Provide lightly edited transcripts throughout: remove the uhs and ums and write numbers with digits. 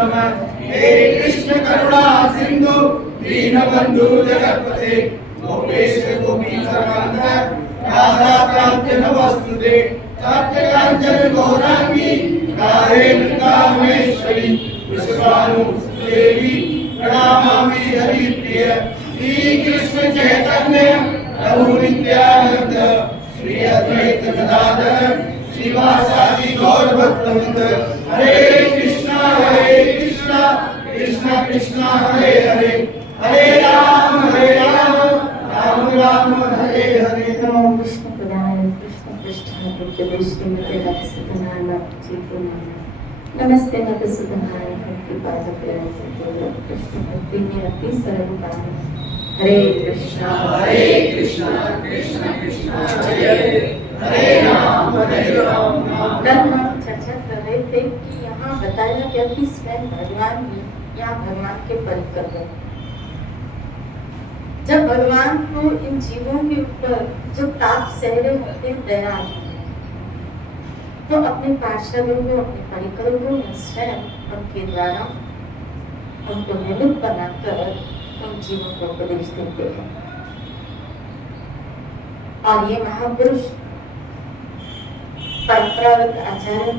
नमः। हे कृष्ण करुणा सिंधु दीनबंधु जगत्पते गोपेश गोपीशकांत राधा कांत नमस्तुते तप्त कांचन गौरांगी राधे वृंदावनेश्वरी विश्वानुदेवी प्रणमामि हरिप्रिय। श्री कृष्ण चैतन्य प्रभु नित्यानंद श्री अद्वैत गदाधर श्रीवासादि गौर भक्तवृंद। हरे कृष्णा कृष्णा कृष्णा हरे हरे हरे राम राम राम हरे हरे। नमो विष्णु पदाय कृष्ण पृष्ठाय भक्तिवेष्टिमते रक्षितनाय चेतनाय नमस्ते मधुसूदनाय भक्तिपादप्रियाय कृष्ण भक्ति में अति सर्वकाम। हरे कृष्णा कृष्णा कृष्णा हरे राम कल हम चर्चा कर रहे थे कि यहाँ बताया गया कि स्वयं भगवान ही यहाँ भगवान के परिकर है। जब भगवान को इन जीवों के ऊपर जो ताप सह रहे होते दया तो अपने पार्षदों को अपने परिकरों को स्वयं उनके द्वारा उनको निमित्त बनाकर उन जीवों को उपदेश देते हैं। और ये महापुरुष परंपरागत आचार्य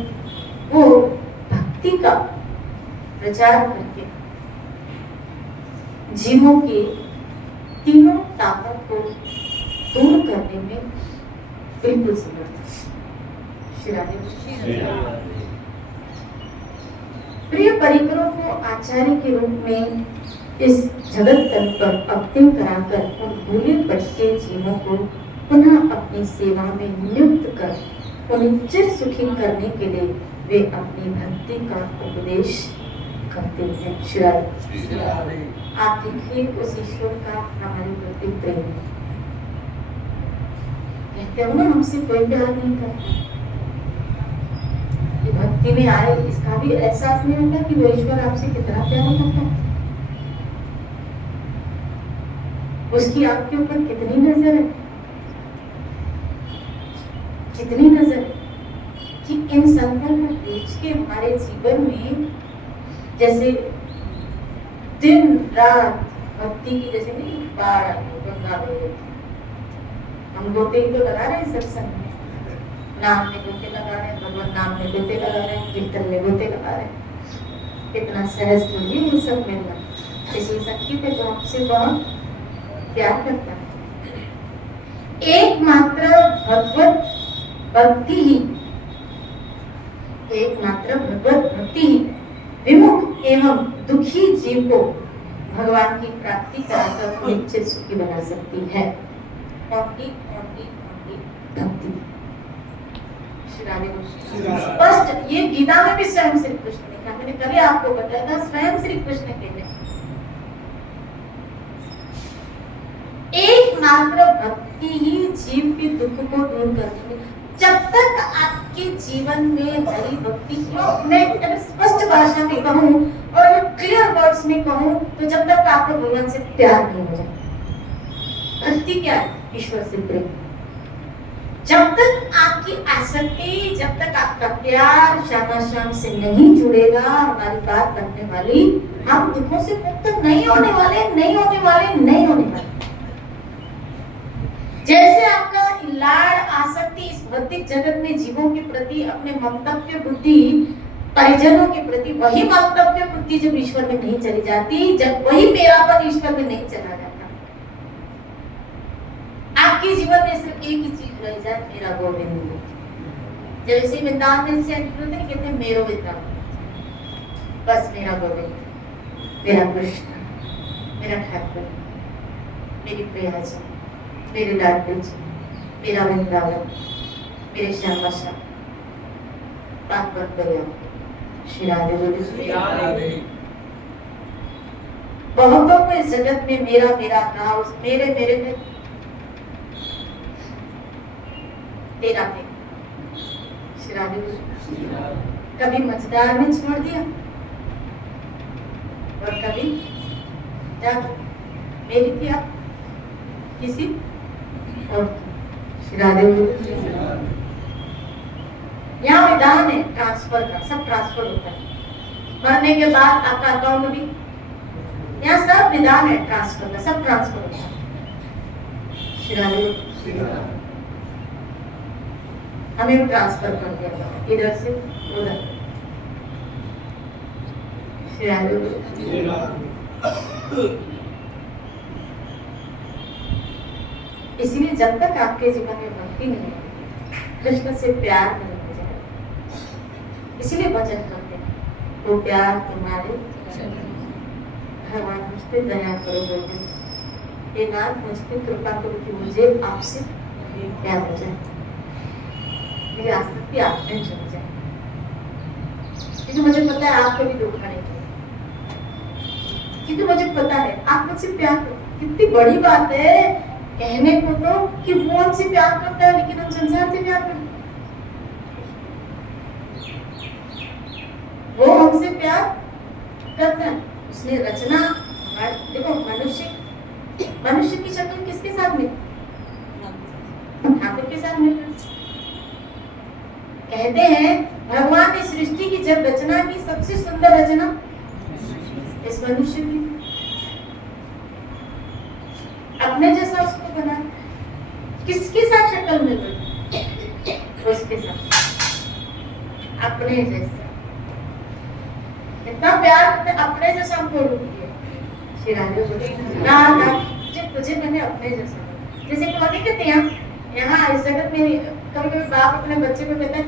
वो भक्ति का प्रचार करके जीवों के तीनों तापों को दूर करने में बिल्कुल समर्थ है। प्रिय परिकरों को आचार्य के रूप में इस जगत तल पर अवतीर्ण कराकर उन भूले भटके जीवों को पुनः अपनी सेवा में नियुक्त कर उन्हें चिर सुखी करने के लिए वे अपनी भक्ति का उपदेश करते हैं। श्री आप देखिए उस ईश्वर का हमारे प्रति प्रेम। कहते हो ना हमसे कोई प्यार नहीं करता। ये भक्ति में आए इसका भी एहसास नहीं होता कि वो ईश्वर आपसे कितना प्यार करता है। उसकी आपके ऊपर कितनी नजर है, कितनी नजर है कि इन संतों को भेज के हमारे जीवन में जैसे दिन रात भक्ति की जैसे नहीं बाढ़ गंगा हम गोते ही तो लगा रहे हैं सत्संग में, नाम में गोते लगा रहे हैं, भगवान नाम में गोते लगा रहे हैं, कीर्तन में गोते लगा रहे हैं। कितना सहज तो ये सब मिलना। इसलिए संगीत है जो हमसे बहुत प्यार करता है। एकमात्र भगवत भक्ति ही एकमात्र भगवत भक्ति ही विमुख एवं दुखी जीव को भगवान की प्राप्ति कराकर निश्चित सुखी बना सकती है। भक्ति स्पष्ट ये गीता में भी स्वयं श्री कृष्ण ने कहा। मैंने कभी आपको बताया था स्वयं श्री कृष्ण कहते हैं एकमात्र भक्ति ही जीव के दुख को दूर करने में। जब तक आपके जीवन में हरि भक्ति मैं स्पष्ट भाषा में कहूँ और अगर क्लियर वर्ड्स में कहूँ तो जब तक आपको भगवान से प्यार नहीं हो जाए। भक्ति क्या है? ईश्वर से प्रेम। जब तक आपकी आसक्ति, जब तक आपका प्यार श्यामाश्याम से नहीं जुड़ेगा, हमारी बात रखने वाली, हम दुखों से मुक्त नहीं होने वाले, नहीं होने वाले, नहीं होने वाले। जैसे आपका लाड़ आसक्ति इस भौतिक जगत में जीवों के प्रति अपने ममतव्य बुद्धि परिजनों के प्रति, वही ममतव्य बुद्धि जब ईश्वर में नहीं चली जाती, जब वही मेरापन ईश्वर में नहीं चला जाता, आपके जीवन में सिर्फ एक ही चीज रह जाए, मेरा गोविंद। जैसे वृंदावन से कहते हैं मेरो वृंदावन, बस मेरा गोविंद, मेरा कृष्ण, मेरा ठाकुर, मेरी प्रियाजी, मेरे लाडली जी, मेरा वृंदावन, मेरे श्यामा श्याम, बात बंद करिए। श्री राधे राधे। बहुतों को इस जगत में मेरा मेरा कहा, उस मेरे मेरे में तेरा है। श्री राधे। कभी मझदार में छोड़ दिया और कभी जब मेरी थी आप किसी और। श्री राधे। यहाँ विधान है ट्रांसफर का, सब ट्रांसफर होता है। मरने के बाद आपका अकाउंट भी, यहाँ सब विधान है ट्रांसफर का, सब ट्रांसफर होता है। हमें ट्रांसफर कर दिया इधर से उधर। इसीलिए जब तक आपके जीवन में भक्ति नहीं है, कृष्ण से प्यार नहीं हो जाए, इसीलिए भजन करते हैं। वो प्यार तुम्हारे भगवान मुझ पे दया करो, बोलो हे नाथ मुझ पे कृपा करो कि मुझे आपसे प्यार हो जाए, मेरी आसक्ति आप में चल जाए, क्योंकि मुझे पता है आप कभी धोखा नहीं किया, क्योंकि मुझे पता है आप मुझसे प्यार करो। कितनी बड़ी बात है कहने को तो कि वो हमसे प्यार करता है, लेकिन हम संसार से प्यार करते हैं। वो हमसे प्यार करता है, उसने रचना देखो, मनुष्य की शक्ल किसके साथ में, ठाकुर के साथ में। कहते हैं भगवान ने सृष्टि की जब रचना की, सबसे सुंदर रचना इस मनुष्य की, अपने जैसा उसको बना। किसके साथ शक्ल मिल रही, उसके साथ, अपने जैसा। इतना प्यार करते, अपने जैसा हमको रूप दिया। श्री राधे तुझे मैंने अपने जैसा, जैसे कौन कहते हैं यहाँ इस जगत में, कभी कभी बाप अपने बच्चे को कहते हैं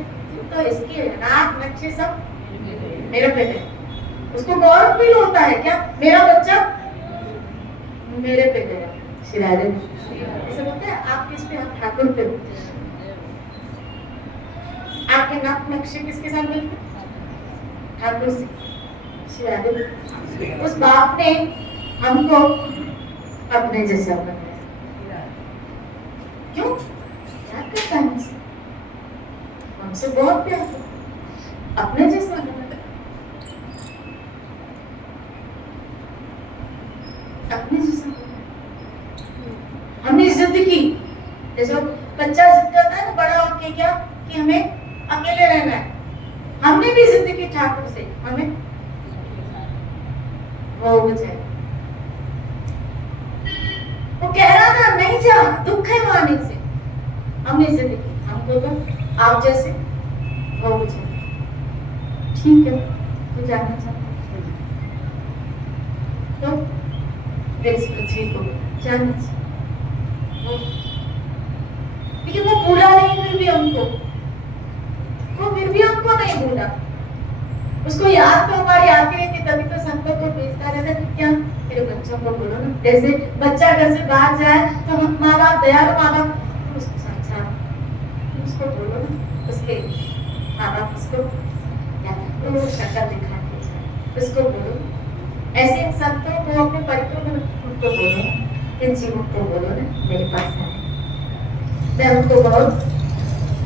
तो इसके नाक नक्शे सब मेरे पे है, उसको गौरव फील होता है क्या, मेरा बच्चा मेरे पे गया। श्री राधे ऐसा बोलते हैं आप किस पे, आप ठाकुर पे होते हैं। आपके नाक नक्शे किसके साथ मिलते, ठाकुर से। श्री राधे उस बाप ने हमको अपने जैसा बनाया, क्यों, प्यार करता है हमसे, हमसे बहुत प्यार करता है, अपने जैसा बनाया, अपने जैसा बनाया। हमने जिद की, जैसे बच्चा जिद करता है ना बड़ा होके क्या कि हमें अकेले रहना है, हमने भी जिद की ठाकुर से, हमें हो जाए। वो कह रहा था नहीं जा, दुख है माने से, हमने जिद की, हमको तो आप जैसे हो जाए। ठीक है, तो जाना चाहता तो इस पृथ्वी को जाना चाहिए, लेकिन वो भूला नहीं, फिर भी हमको, वो फिर भी हमको नहीं भूला। उसको याद तो हमारी आती रहती, तभी तो संतों को भेजता रहता है। क्या मेरे बच्चों को बोलो ना, जैसे बच्चा घर से बाहर जाए तो माँ बाप, दयालु माँ बाप उसको समझा, उसको बोलो ना, उसके माँ बाप उसको शक्ल दिखाते जाए, उसको बोलो। ऐसे संतों को अपने परिक्रमा उनको बोलो, इन जीवों को बोलो ना मेरे पास आए, मैं उनको बहुत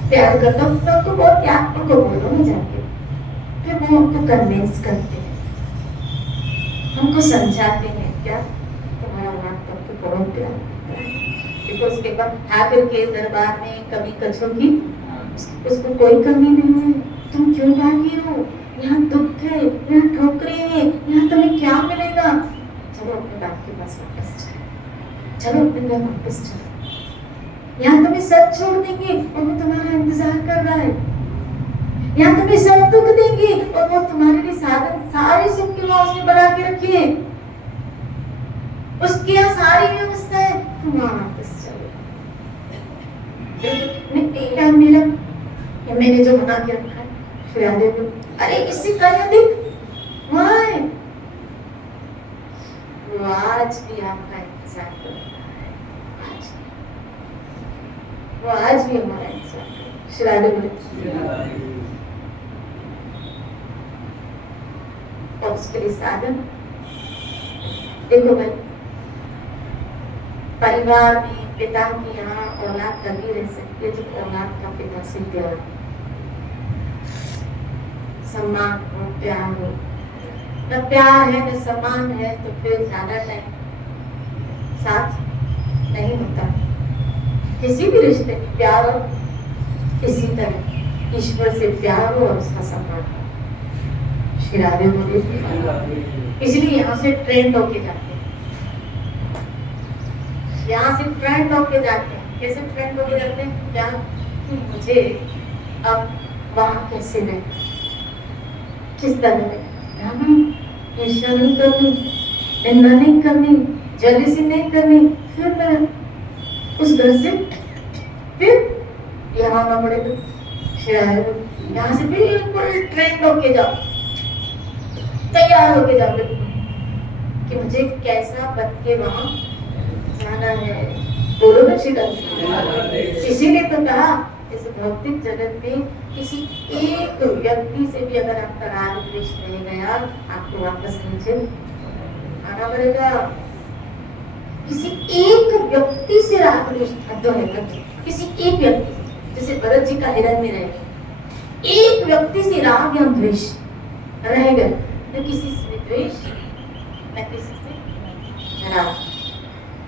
प्यार करता हूँ, तो उनको बहुत प्यार, उनको बोलो ना जाके, फिर वो हमको कन्विंस करते हैं, हमको समझाते हैं क्या तुम्हारा नाम तुमको बहुत प्यार करता है। देखो उसके बाद ठाकुर के दरबार में कभी कछों की उसको कोई कमी नहीं है, तुम क्यों भागी हो, यहाँ दुख है, यहाँ ठोकरे हैं, यहाँ तुम्हें क्या मिलेगा, चलो अपने बाप के पास वापस चलो, चलो अपने घर वापस चलो, यहाँ तुम्हें सब छोड़ देंगे और वो तुम्हारा इंतजार कर रहा है, यहाँ तुम्हें सब दुख देंगे और वो तुम्हारे लिए साधन, सारी सुख की उसने बना के रखी है, उसकी यहाँ सारी व्यवस्था है, तुम वहां वापस चलो। मेरा मैंने जो बना के रखा है, अरे इससे कहीं अधिक वहां है, वो आज भी आपका इंतजार कर रहा है, आज वो आज भी हमारा इंतजार कर रहा है। और उसके लिए साधन देखो भाई, परिवार में पिता की यहाँ औलाद तभी रह सकती है जब औलाद का पिता से प्यार, सम्मान हो, प्यार हो। न प्यार है न सम्मान है तो फिर ज्यादा टाइम साथ नहीं होता। किसी भी रिश्ते में प्यार हो, इसी तरह ईश्वर से प्यार हो और उसका सम्मान हो। श्री राधे बोले। इसलिए यहाँ से ट्रेंड होके जाते हैं, यहाँ से ट्रेंड होके जाते हैं। कैसे ट्रेंड होके जाते हैं? क्या कि मुझे अब वहाँ कैसे रहे, किस तरह रहना, ईर्ष्या नहीं करनी, निंदा नहीं करनी, जेलसी नहीं करनी, फिर मैं उस घर से फिर यहाँ आना पड़ेगा। यहाँ से बिल्कुल ट्रेंड होके जाओ, तैयार होके जाओ कि मुझे कैसा बन के वहां जाना है। बोलो ना श्री राधे। इसीलिए तो कहा इस भौतिक जगत में किसी एक व्यक्ति से भी अगर आपका राग द्वेष नहीं गया, आपको वापस नीचे आना पड़ेगा। किसी एक व्यक्ति से राग द्वेष किसी एक व्यक्ति, जैसे भरत जी का हिरण्य रहे, एक व्यक्ति से राग या द्वेष रहेगा, न किसी से द्वेष न किसी से राग।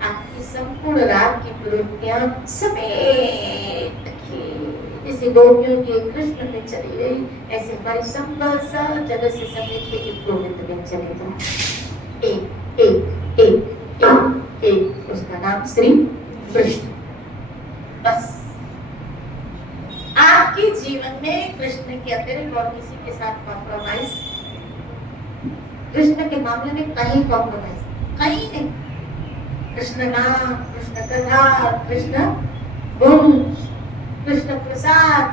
आपकी संपूर्ण राग की प्रवृत्तियां समेट के जैसे गोपियों के कृष्ण में चली गई, ऐसे हमारी संपूर्ण जगत से समेट के गोविंद में चले जाए। एक एक एक एक एक उसका नाम श्री कृष्ण। बस आपके जीवन में कृष्ण के अतिरिक्त और किसी के साथ कॉम्प्रोमाइज, कृष्ण के मामले में कहीं कॉम्प्रोमाइज कहीं नहीं। कृष्ण नाम, कृष्ण कथा, कृष्ण गुण, कृष्ण प्रसाद,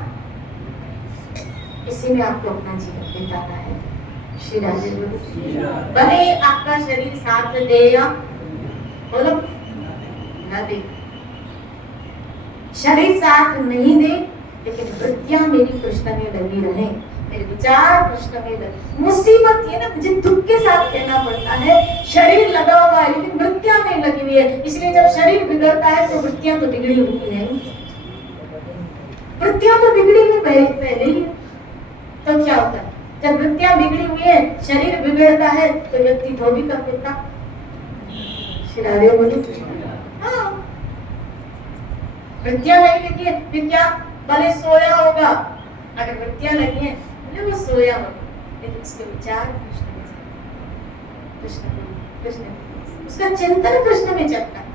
इसी में आपको अपना जीवन बिताना है। श्री राधे भले आपका शरीर साथ दे या बोलो न दे, शरीर साथ नहीं दे, लेकिन वृत्तियां मेरी कृष्ण में लगी रहे, मेरे विचार कृष्ण में लगे। मुसीबत ये ना, मुझे दुख के साथ कहना पड़ता है, शरीर लगा हुआ है लेकिन वृत्तियां नहीं लगी हुई है। इसलिए जब शरीर बिगड़ता है तो वृत्तियां तो बिगड़ी हुई है, वृत्तियां तो बिगड़ी हुई पहले ही। तो क्या होता है जब वृत्तियां बिगड़ी हुई है, शरीर बिगड़ता है तो व्यक्ति धोबी का कुत्ता। हाँ, वृत्तियां नहीं लगी है, फिर क्या? भले सोया होगा, अगर वृत्तियां लगी है वो सोया होगा, लेकिन उसके विचार कृष्ण उसका चिंतन कृष्ण में चलता है।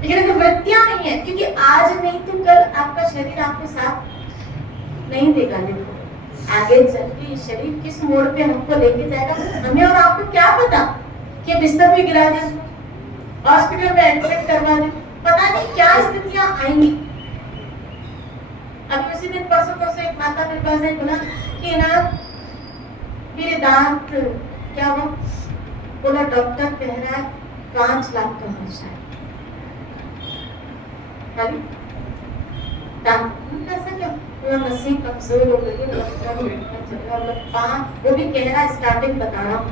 लेकिन अगर वृत्तियां नहीं है, क्योंकि आज नहीं तो कल आपका शरीर आपको साथ नहीं देगा। देखो आगे चल के शरीर किस मोड़ पे हमको लेके जाएगा, हमें और आपको क्या पता। कि बिस्तर पे गिरा दे, हॉस्पिटल में एडमिट करवा दे, पता नहीं क्या स्थितियां आएंगी। अभी उसी दिन परसों एक माता मेरे पास आई, बोला कि ना मेरे दांत क्या हुआ, बोला डॉक्टर कह रहा है 5 लाख का खर्चा है। कैसा क्या? नसीब कमजोर हो गई, वो भी कह रहा है स्टार्टिंग बता रहा हूँ।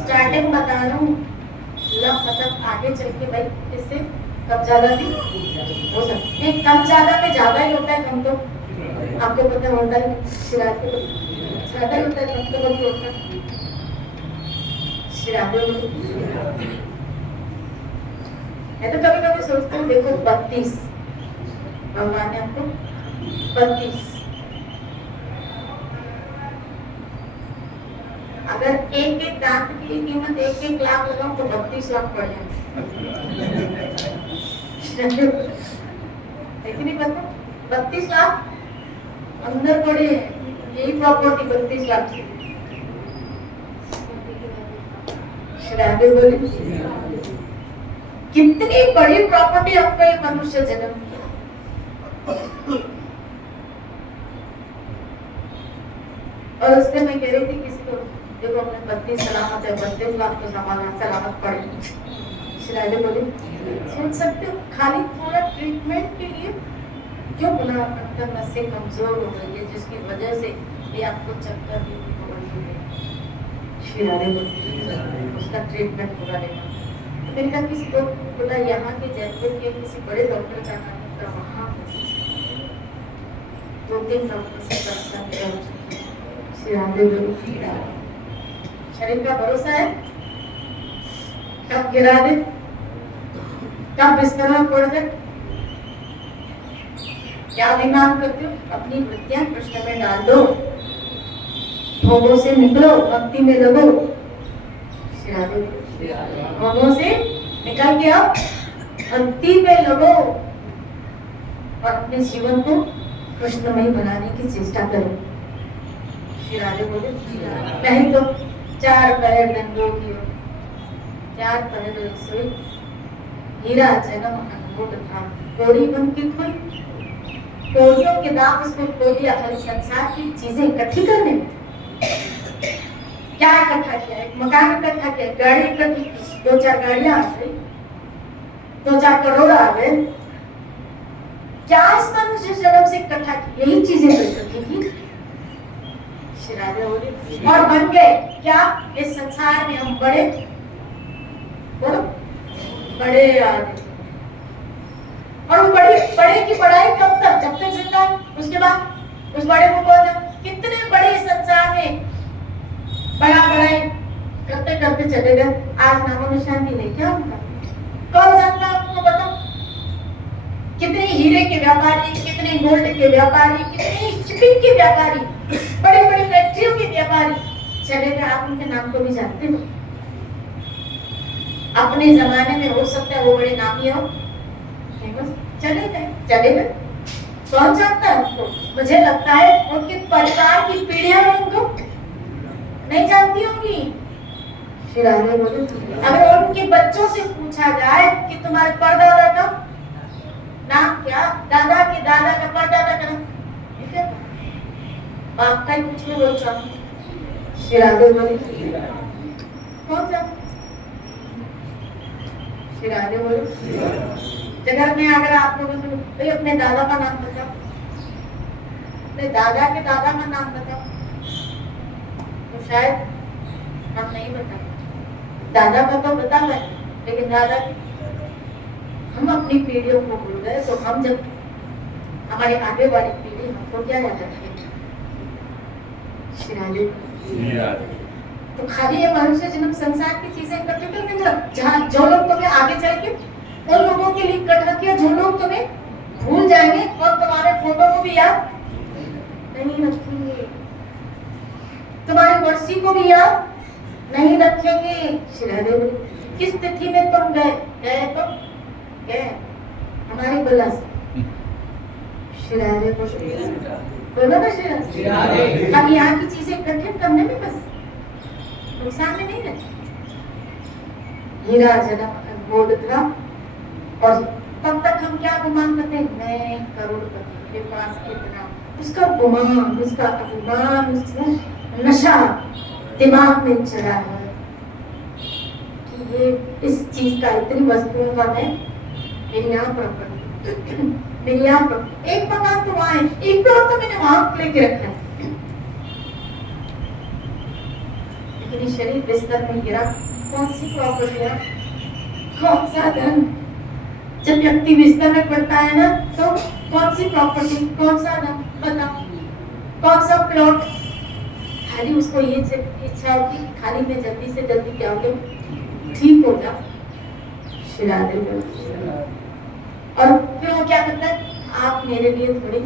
स्टार्टिंग बता रहा हूँ, मतलब आगे चल के भाई इससे कब ज्यादा भी हो सकता है, कम ज्यादा में ज्यादा ही होता है, कम तो आपको पता होता है, ज्यादा ही होता है, कम तो कभी होता है। मैं तो कभी कभी सोचती हूँ, देखो 32 भगवान ने आपको 32, अगर एक एक दांत की कीमत 1-1 लाख लगाऊं तो 32 लाख पड़ जाए। नहीं पता 32 लाख अंदर पड़े, यही प्रॉपर्टी 32 लाख की। कितनी बड़ी प्रॉपर्टी आपका ये मनुष्य जन्म। और उससे मैं कह रही थी किसी को, देखो अपने 32 सलामत है, 32 लाख तो सलामत पड़े। शिराजे बोले सोच सकते हो, खाली थोड़ा ट्रीटमेंट के लिए क्यों? बोला अंदर नसें कमजोर हो गई है, जिसकी वजह से ये आपको चक्कर भी हो गई। शिराजे बोले उसका ट्रीटमेंट पूरा लेना। तो मैंने कहा किसी को बोला, यहाँ के जयपुर के किसी बड़े डॉक्टर का नाम था, वहाँ 2-3 डॉक्टर से कंसल्ट। शरीर का भरोसा है, कब गिरा दे, कब बिस्तर में पड़ दे, क्या अभिमान करते हो? अपनी वृत्तियां कृष्ण में डाल दो, भोगों से निकलो, भक्ति में लगो। श्री राधे भोगों से निकल के आओ, भक्ति में लगो और अपने जीवन को कृष्णमय बनाने की चेष्टा करो। श्री राधे बोले नहीं तो चार पैर गंगो की ओर, चार पैर सोई, हीरा जन्म अनमोल था, कोड़ी बन के खोई। कोड़ियों के दाम उसको खो दिया खाली संसार की चीजें इकट्ठी करने में। क्या इकट्ठा किया? एक मकान इकट्ठा किया, गाड़ी इकट्ठी की, दो चार गाड़ियां आ गई, दो चार करोड़ आ गए। क्या इस मनुष्य जन्म से इकट्ठा की? यही चीजें इकट्ठी की। श्री राधे बोले और बन गए क्या? इस संसार में हम बड़े, बोलो बड़े आदमी। और वो बड़े की बड़ाई कब तक? जब तक जिंदा है। उसके बाद उस बड़े को कौन है? कितने बड़े संसार में बड़ा बड़ाई करते करते चले गए, आज नामो निशान भी नहीं। क्या उनका कौन जानता है? उनको बताओ। कितने हीरे के व्यापारी, कितने गोल्ड के व्यापारी, कितने शिपिंग के व्यापारी, बड़ी बड़ी फैक्ट्रियों के व्यापारी चले गए। आप उनके नाम को भी जानते हो? अपने जमाने में हो सकता है वो बड़े नामी हो, चले गए। कौन जानता है उनको? मुझे लगता है उनके परिवार की पीढ़ियां उनको नहीं जानती होंगी। श्री राधे बोले अगर उनके बच्चों से पूछा जाए कि तुम्हारे परदादा का नाम क्या, दादा के दादा का परदादा का नाम, ठीक है, बाप का ही पूछ लो, बोल सकते। श्री राधे बोले कौन जानता? श्री राधे बोले जगत में अगर आप लोगों से भाई अपने दादा का नाम बताओ, अपने दादा के दादा का नाम बताओ, तो शायद हम नहीं बता। दादा का तो बता है, लेकिन दादा हम अपनी पीढ़ियों को भूल गए। तो हम जब हमारी आगे वाली पीढ़ी हमको क्या याद रखेगी? श्री राधे तो खाली ये मनुष्य जन्म संसार की चीजें इकट्ठी करने में, जहाँ जो लोग तुम्हें आगे चल के उन लोगों के लिए इकट्ठा किया जो लोग तुम्हें भूल जाएंगे और तुम्हारे फोटो को भी याद नहीं रखेंगे, तुम्हारी वर्षी को भी याद नहीं रखेंगे। श्री राधे किस तिथि में तुम गए तो गए हमारी बला से। श्री राधे बोलो ना श्री राधे। अब यहाँ की चीजें इकट्ठे करने में बस नुकसान में नहीं रहती। हीरा जन्म अनमोल था और तब तक हम क्या गुमान करते हैं? मैं करोड़पति के पास कितना, उसका गुमान, उसका अभिमान, उसका नशा दिमाग में चढ़ा है कि ये इस चीज का, इतनी वस्तुओं का मैं मेरी यहाँ पर मेरी यहाँ पर एक मकान तो वहाँ है, एक प्लॉट तो मैंने वहां लेके रखा है, लेकिन शरीर बिस्तर में गिरा, कौन सी प्रॉपर्टी है, कौन सा धन? जब व्यक्ति बिस्तर में पड़ता है ना, तो कौन सी प्रॉपर्टी, कौन सा धन, बताओ, कौन सा प्लॉट? खाली उसको ये इच्छा होती कि खाली मैं जल्दी से जल्दी क्या हो ठीक हो जाओ। श्री राधे और फिर वो क्या करता है? आप मेरे लिए थोड़ी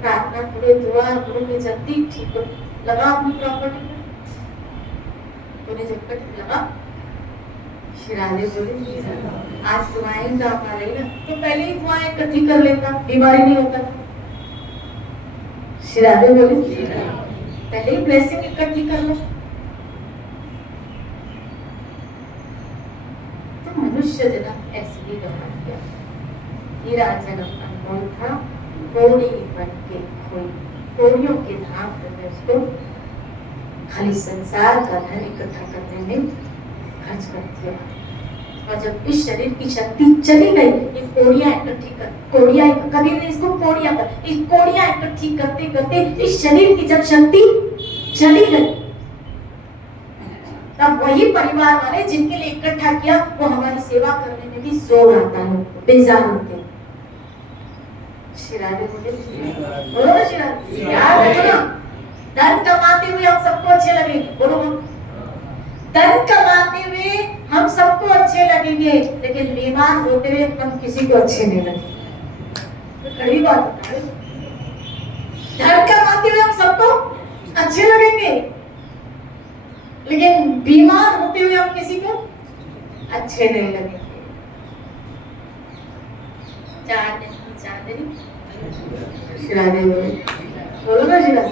प्रार्थना करो, दुआ करो, मैं जल्दी ठीक हो, लगा अपनी प्रॉपर्टी में, तूने जब तक लगा। श्री राधे बोले आज दुआएं काम आ रही ना, तो पहले ही दुआएं इकट्ठी कर लेता, बीमारी नहीं होता। श्री राधे बोले पहले ही ब्लेसिंग इकट्ठी कर लो। तो मनुष्य जन्म ऐसे ही गवा गया। हीरा जन्म अनमोल था, कोड़ी बन के खोई, कोड़ियों के धाम में उसको खाली संसार का धन इकट्ठा करने में खर्च कर दिया। और जब इस शरीर की शक्ति चली गई, ये कोड़ियां इकट्ठी कर, कोड़ियां, कबीर ने इसको कोड़ियां कर, इस कोड़ियां इकट्ठी करते करते इस शरीर की जब शक्ति चली गई, तब वही परिवार वाले जिनके लिए इकट्ठा किया वो हमारी सेवा करने में भी जोर आता है, बेजार होते हैं। श्री राधे बोले बोलो श्री राधे, याद रखो ना, धन कमाते हुए हम सबको अच्छे लगेंगे, बोलो धन कमाते हुए हम सबको अच्छे लगेंगे, लेकिन बीमार होते हुए हम किसी को अच्छे नहीं लगेंगे। तो कड़वी बात बता रहे। धर्म कमाते हुए हम सबको अच्छे लगेंगे, लेकिन बीमार होते हुए हम किसी को अच्छे नहीं लगेंगे। चार दिन शिरादे बोलो ना शिरा,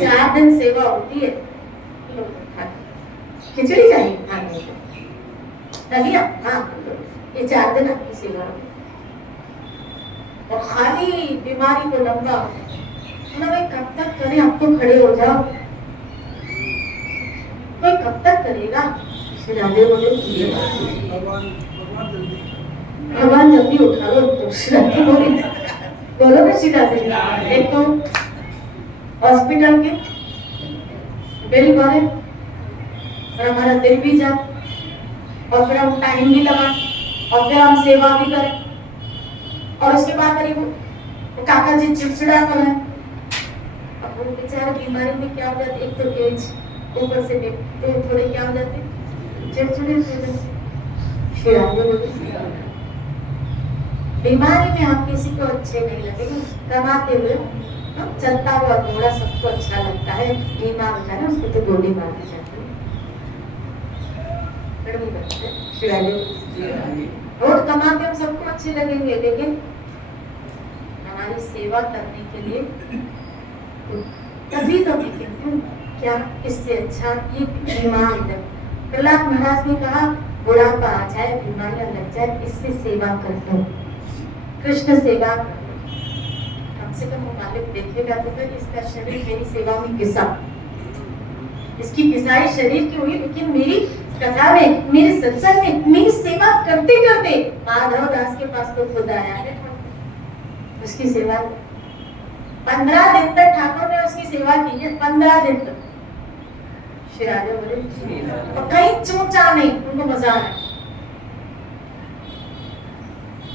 4 दिन सेवा होती है। खिचड़ी चाहिए खाने को, दलिया, हाँ ये 4 दिन आपकी सेवा होगी। और खाली बीमारी को लंबा ना भाई कब तक करें, आप तो खड़े हो जाओ, कोई कब तक करेगा। शिरादे बोले भगवान जल्दी उठा लो, तो शिरादे बोले बोलो ना शिरादे। एक तो हॉस्पिटल के बिल भरे और हमारा दिल भी जाए, और फिर हम टाइम भी लगा, और फिर हम सेवा भी करें, और उसके बाद करीब वो काका जी चिड़चिड़ा कर है। अब वो बेचारे बीमारी में क्या हो जाते, एक तो एज, ऊपर से तो थोड़े क्या हो जाते चिड़चिड़े हो जाते। बीमारी में हम किसी को अच्छे नहीं लगेंगे, कमाते हुए चलता हुआ घोड़ा सबको अच्छा लगता है, बीमार होता है ना उसको तो गोली मारनी जाती है। रोड कमाते हम सबको अच्छे लगेंगे, लेकिन हमारी सेवा करने के लिए तभी तो देखेंगे क्या इससे अच्छा ये बीमार है। प्रहलाद महाराज ने कहा बुढ़ापा आ जाए, बीमारियां लग जाए, इससे सेवा कर दो, कृष्ण सेवा कर दो। कम से कम वो मालिक देखेगा तो फिर इसका शरीर मेरी सेवा में घिसा, इसकी घिसाई शरीर की हुई, लेकिन मेरी कथा में, मेरे सत्संग में, मेरी सेवा करते करते माधव दास के पास तो खुद आया है, उसकी सेवा 15 दिन तक ठाकुर ने उसकी सेवा की है, 15 दिन तक। शिराजे बोले और कहीं चूचा नहीं, उनको मजा आया,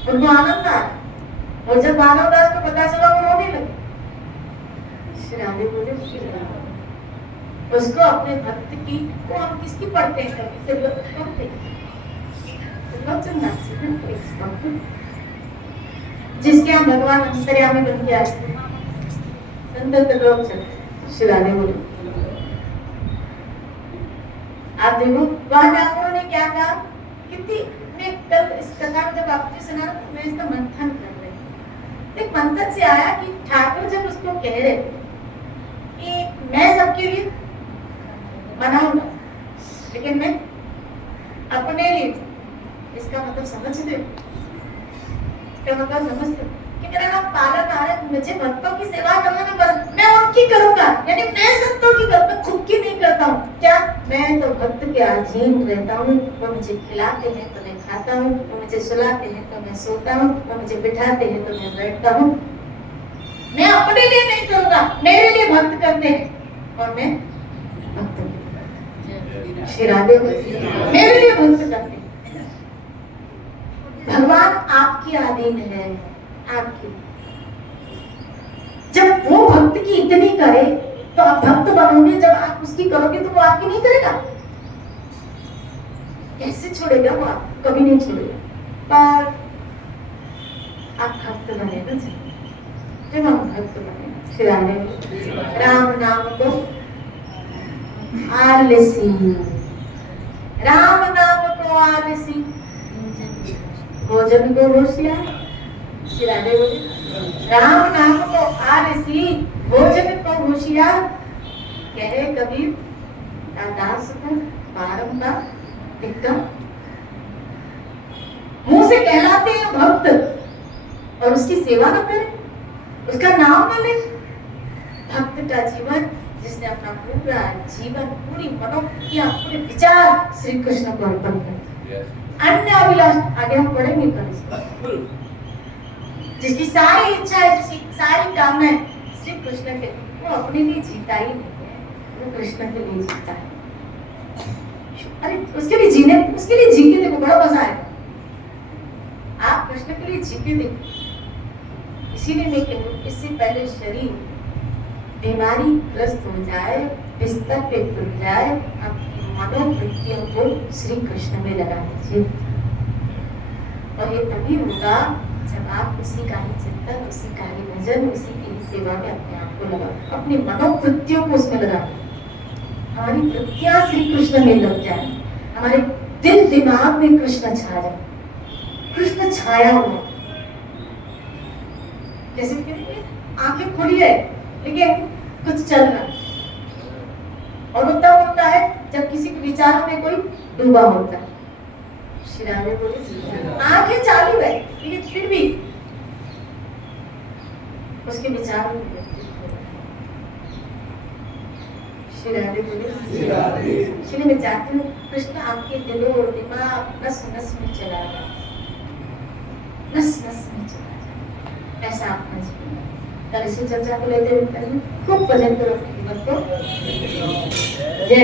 उनको आनंद आया। और जब माधव दास को पता चला वो रोने लगे। शिराजे बोले उसको अपने भक्त की को हम किसकी पढ़ते हैं, जिसके यहाँ भगवान अंतर्यामी बन के आए संत लोग चलते। शिराजे बोले आप देखो वहां ठाकुरों ने क्या कहा, कितनी मैं कल इस कथा में जब आपको सुना तो मैं इसका मंथन कर रही थी। एक मंथन से आया कि ठाकुर जब उसको कह रहे कि मैं सबके लिए बनाऊंगा, लेकिन मैं अपने लिए, इसका मतलब समझते, इसका मतलब समझते कि मेरा नाम पालन आ रहा है, मुझे भक्तों की सेवा करना में बस मैं उनकी करूंगा, यानी मैं संतों की करता, खुद की नहीं करता हूँ। क्या मैं तो भक्त के अधीन रहता हूँ, वो मुझे खिलाते हैं तो मैं खाता हूँ, वो मुझे सुलाते हैं तो मैं सोता हूँ, वो मुझे बिठाते हैं तो मैं बैठता हूँ। मैं अपने लिए नहीं करूंगा, मेरे लिए भक्त करते हैं और मैं भक्त शिरादे मेरे लिए भक्त करते हैं। भगवान आपके अधीन है, आपकी। जब वो भक्त की इतनी करे तो आप भक्त बनोगे, जब आप उसकी करोगे तो वो आपकी नहीं करेगा, कैसे छोड़ेगा वो, आप कभी नहीं छोड़ेगा। पर आप भक्त बने ना, जब हम भक्त बने शिराने राम नाम को आलसी, राम नाम को आलसी, भोजन को होशियार। शिराने बोले राम नाम को आलसी, भोजन को होशियार। कहे कबीर दास को बारंबार दिक्कत, मुंह से कहलाते हैं भक्त और उसकी सेवा न करे, उसका नाम न ले। भक्त का जीवन जिसने अपना पूरा जीवन, पूरी मनोक्रिया, पूरे विचार श्री कृष्ण को अर्पण कर दिया, अन्य अभिलाष आगे हम पढ़ेंगे कल इसको, जिसकी सारी इच्छा, जिसकी सारी कामनाएं श्री कृष्ण के, वो अपने लिए जीता ही नहीं है, वो कृष्ण के लिए जीता है। अरे उसके लिए जीने, उसके लिए जी के देखो, बड़ा मजा आएगा। आप कृष्ण के लिए जी के देखो। इसीलिए मैं कहूँ इससे पहले शरीर बीमारी ग्रस्त हो जाए, बिस्तर पे टूट जाए, अपनी मनोवृत्तियों को श्री कृष्ण में लगा दीजिए। और ये तभी होगा जब आप उसी का ही चिंतन, उसी का ही भजन, उसी की ही सेवा में अपने आप को लगा, अपनी मनोवृत्तियों को उसमें लगा, हमारी वृत्तियां श्री कृष्ण में लग जाए, हमारे दिल दिमाग में कृष्ण छा जाए, कृष्ण छाया हुआ। जैसे कि आंखें खुली है लेकिन कुछ चल रहा, और वो तब होता है जब किसी के विचारों में कोई डूबा होता है। श्री राधे बोले आंखें चालू है लेकिन फिर भी उसके विचारों में श्री राधे बोले इसलिए मैं चाहती हूँ कृष्ण आपके दिलो दिमाग नस नस में चला जाए, नस नस में चला जाए, ऐसा अपना जीवन। कल इसी चर्चा को लेते हुए खूब भजन करो अपने जीवन को। जय